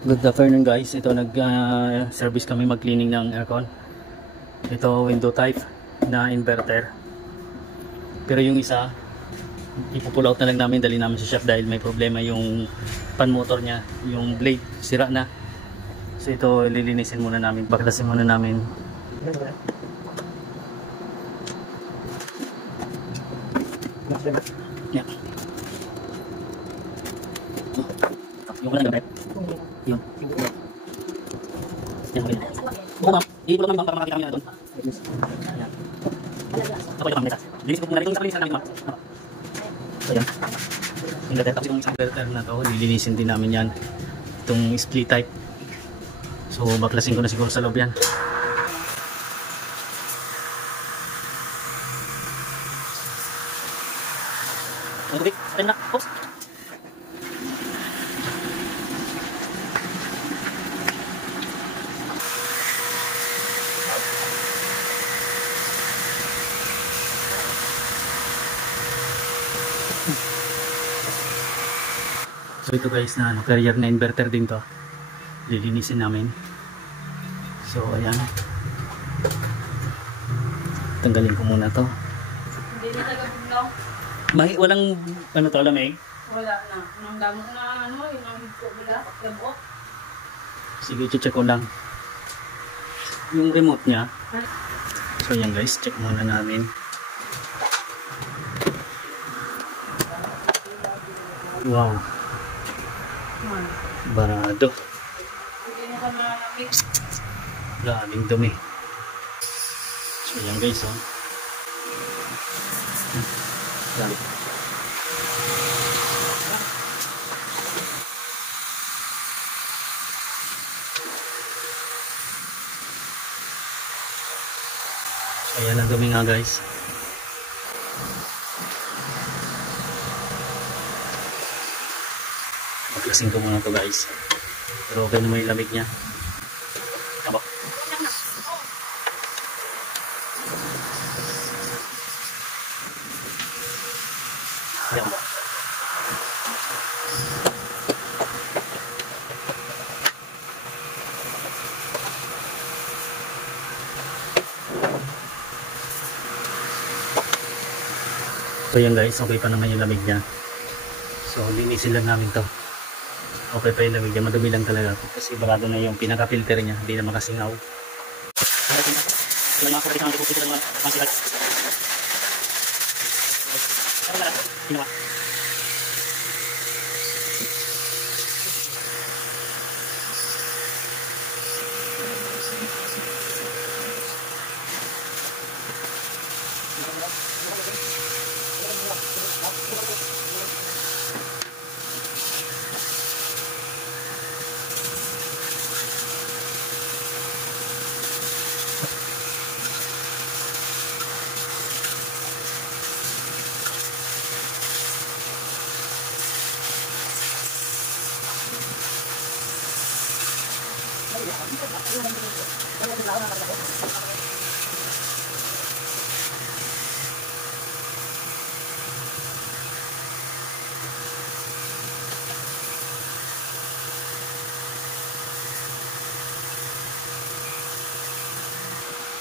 Good afternoon guys, ito nag-service kami mag-cleaning ng aircon. Ito window type na inverter. Pero yung isa, ipupull out na lang namin, dali namin sa shop dahil may problema yung fan motor niya, yung blade sira na. So ito lilinisin muna namin, baklasin muna namin. Yeah. Yung wala gamit. Yun. Yan, okay. Oo ma'am, i-pull lang ma'am para makakita kami na doon. Ayan. Ako yung pang-meta. Linis ko muna rin itong linisan namin ma'am. So yan. Tapos yung isang inverter na to, lilinisin din namin yan. Itong split type. So baklasin ko na siguro sa loob yan. Okay, time na. Oops. So ito guys na carrier na inverter din to. Lilinisin namin. So ayan. Tanggalin ko muna to. Hindi na tagabugnaw. Walang ano to, lamig? Wala na. Nang damo na ano, yung ang higko bila, paglabok. Sige, check ko lang. Yung remote niya. So ayan guys, check muna namin. Wow. Barado. Hindi na ka malamig. Daming dumi. So ayan guys, oh. Dami. So ayan ang dumi nga guys. Maglasing ko muna to guys. Pero okay naman yung lamig niya. Tama. Ayan ba? So yan guys, okay pa naman yung lamig niya. So linisin lang namin to. Okay pa yung lamig niya, madumi lang talaga kasi barado na yung pinaka-filter niya, hindi na makasingaw.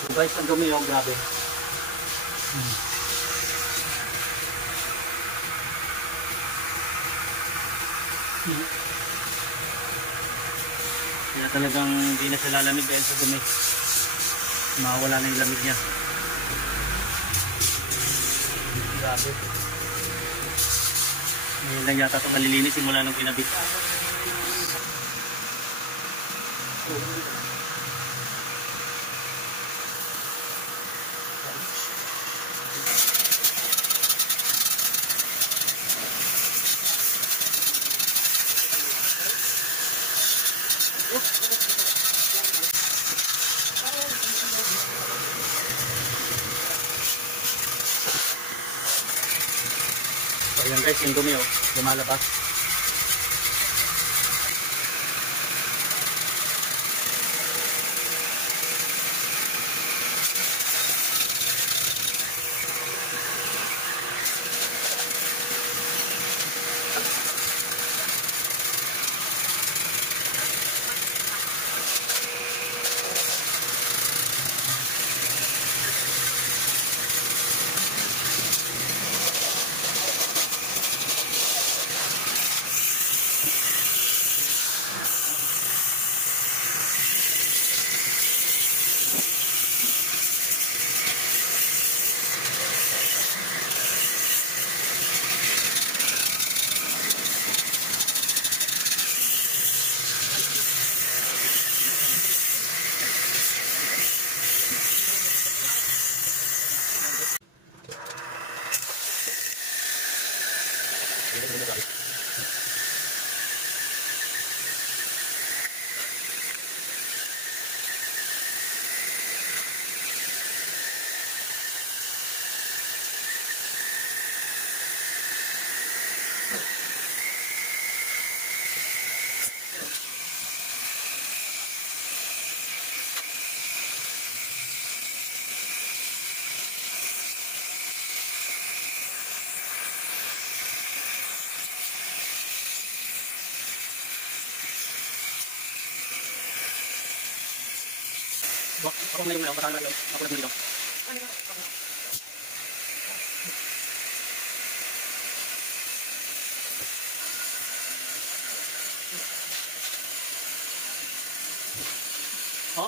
Guys, ang dumi yung grabe. Kaya talagang hindi na siya lalamig dahil sa dumi. Mawala na yung lamig niya. Grabe. Ngayon lang yata ito malilinis simula nung pinabit. So ayan guys, yung dumi oh, lumalabas. Ako ngayon lang, patama lang. Ako lang dito. Oh.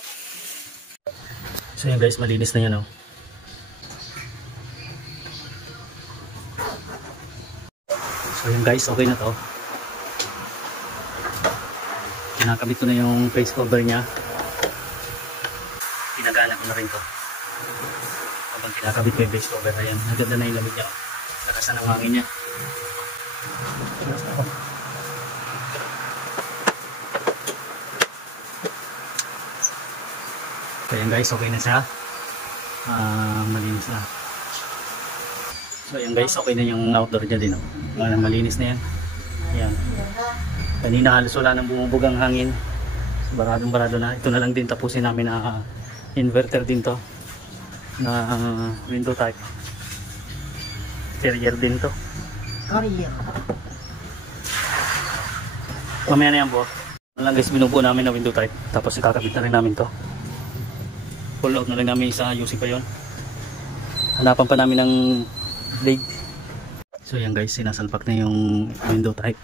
So yun guys, malinis na yan oh. So yun guys, okay na to. Kinakabit ko na yung face cover nya. Pinagana ko na rin to. Habang kinakabit ko yung face cover, ayan, naganda na yung lamig nya. Lakas na ng hangin nya. So ayan guys, okay na siya. Malinis na. So ayan guys, okay na yung outdoor nya din oh. Malinis na yan. Ayan. Kanina halos wala nang bumubugang hangin. Baradong barado na. Ito na lang din tapusin namin na inverter din to. Na window type. Carrier din to. Carrier. Mamaya na yan po. Lang guys, binubuo namin na window type. Tapos ikakabit na rin namin to. Pull out na rin namin sa UC pa yun. Hanapan pa namin ng blade. So yan guys, sinasalpak na yung window type.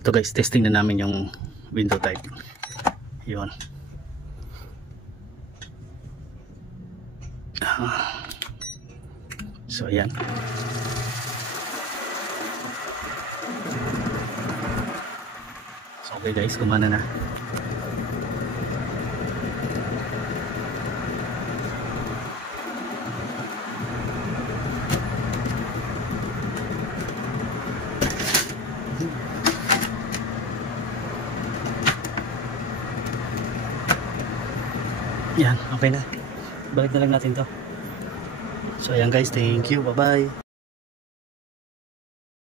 Ito guys, testing na namin yung window type. Yun. So yan. So okay guys, kumana na. Yan, okay na. Balik na lang natin to. So ayan guys, thank you, bye bye.